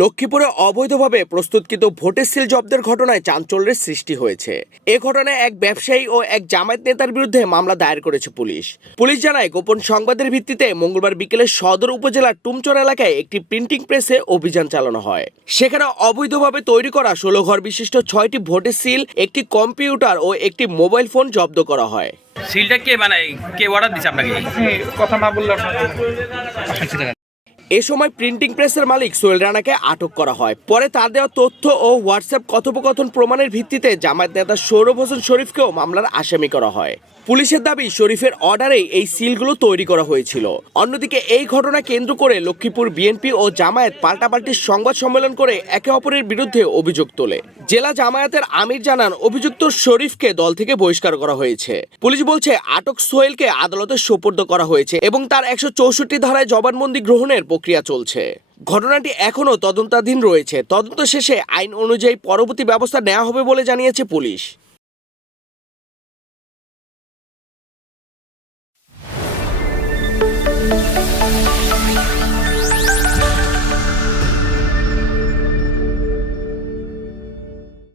লক্ষ্মীপুরে অবৈধভাবে প্রস্তুতকৃত ভোটের সিল জব্দের ঘটনায় চাঞ্চল্যের সৃষ্টি হয়েছে। এ ঘটনায় এক ব্যবসায়ী ও এক জামায়াত নেতার বিরুদ্ধে মামলা দায়ের করেছে পুলিশ জানায়, গোপন সংবাদের ভিত্তিতে মঙ্গলবার বিকেলে সদর উপজেলার টুমচর এলাকায় একটি প্রিন্টিং প্রেসে অভিযান চালানো হয়। সেখানে অবৈধভাবে তৈরি করা 16 ঘর বিশিষ্ট 6টি ভোটের সিল, একটি কম্পিউটার ও একটি মোবাইল ফোন জব্দ করা হয়। সিলটা কে বানায়, কে অর্ডার দিচ্ছে আপনাকে? কথা না বললে এ সময় প্রিন্টিং প্রেসের মালিক সোহেল রানাকে আটক করা হয়। পরে তার দেওয়া তথ্য ও হোয়াটসঅ্যাপ কথোপকথন প্রমাণের ভিত্তিতে জামায়াত নেতা সৌরভ হোসেন শরীফকেও মামলার আসামি করা হয়। পুলিশের দাবি, শরীফের অর্ডারেই এই সিলগুলো তৈরি করা হয়েছিল। অন্যদিকে এই ঘটনা কেন্দ্র করে লক্ষ্মীপুর বিএনপি ও জামায়াত পাল্টাপাল্টি সংবাদ সম্মেলন করে একে অপরের বিরুদ্ধে অভিযোগ তোলে। জেলা জামায়াতের আমির জানান, অভিযুক্ত শরীফকে দল থেকে বহিষ্কার করা হয়েছে। পুলিশ বলছে, আটক সোহেলকে আদালতে সোপর্দ করা হয়েছে এবং তার 164 ধারায় জবানবন্দি গ্রহণের প্রক্রিয়া চলছে। ঘটনাটি এখনও তদন্তাধীন রয়েছে। তদন্ত শেষে আইন অনুযায়ী পরবর্তী ব্যবস্থা নেওয়া হবে বলে জানিয়েছে পুলিশ।